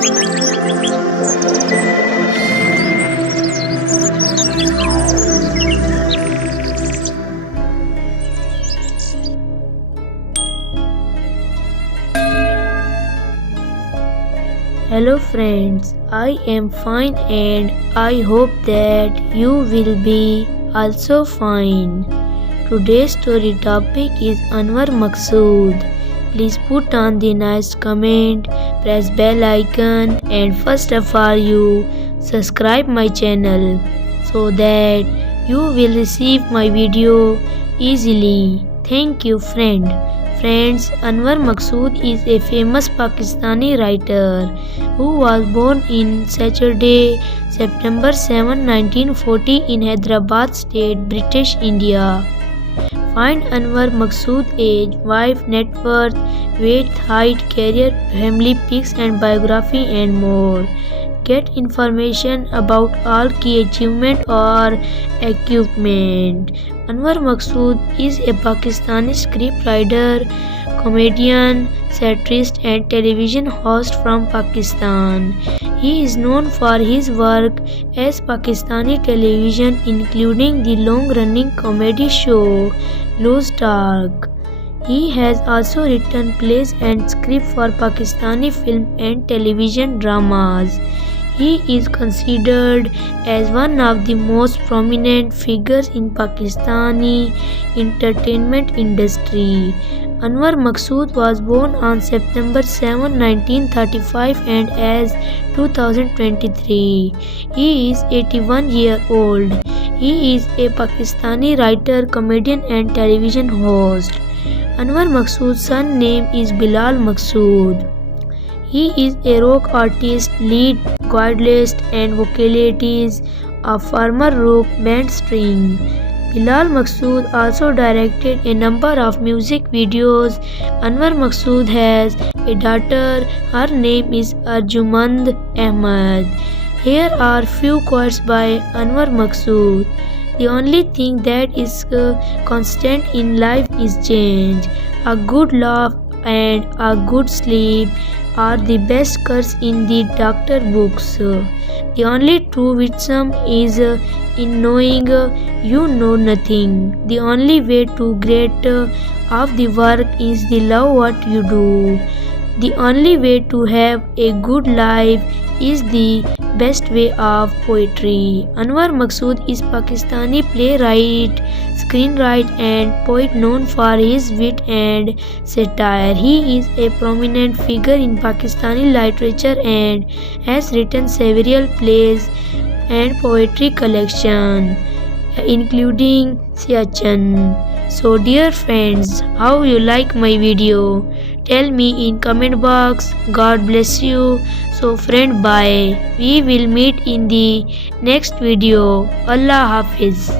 Hello friends, I am fine and I hope that you will be also fine. Today's story topic is Anwar Maqsood. Please put on the nice comment, press bell icon and first of all you subscribe my channel so that you will receive my video easily. Thank you friend. Friends, Anwar Maqsood is a famous Pakistani writer who was born in Saturday, September 7, 1940 in Hyderabad State, British India. Find Anwar Maqsood age, wife, net worth, weight, height, career, family pics and biography and more. Get information about all key achievement or achievement. Anwar Maqsood is a Pakistani scriptwriter, comedian, satirist and television host from Pakistan. He is known for his work as Pakistani television including the long-running comedy show Loose Talk. He has also written plays and scripts for Pakistani film and television dramas. He is considered as one of the most prominent figures in Pakistani entertainment industry. Anwar Maqsood was born on September 7, 1935 and as 2023. He is 81 years old. He is a Pakistani writer, comedian and television host. Anwar Maqsood's son name is Bilal Maqsood. He is a rock artist, lead guitarist and vocalist of former rock band String. Bilal Maqsood also directed a number of music videos. Anwar Maqsood has a daughter. Her name is Arjumand Ahmad. Here are few quotes by Anwar Maqsood. The only thing that is constant in life is change. A good laugh and a good sleep are the best cures in the doctor books. The only true wisdom is in knowing you know nothing. The only way to get of the work is the love what you do. The only way to have a good life is the best way of poetry. Anwar Maqsood is Pakistani playwright, screenwriter and poet known for his wit and satire. He is a prominent figure in Pakistani literature and has written several plays and poetry collection, including Siachan. So dear friends, how you like my video? Tell me in comment box. God bless you. So friend, bye. We will meet in the next video. Allah Hafiz.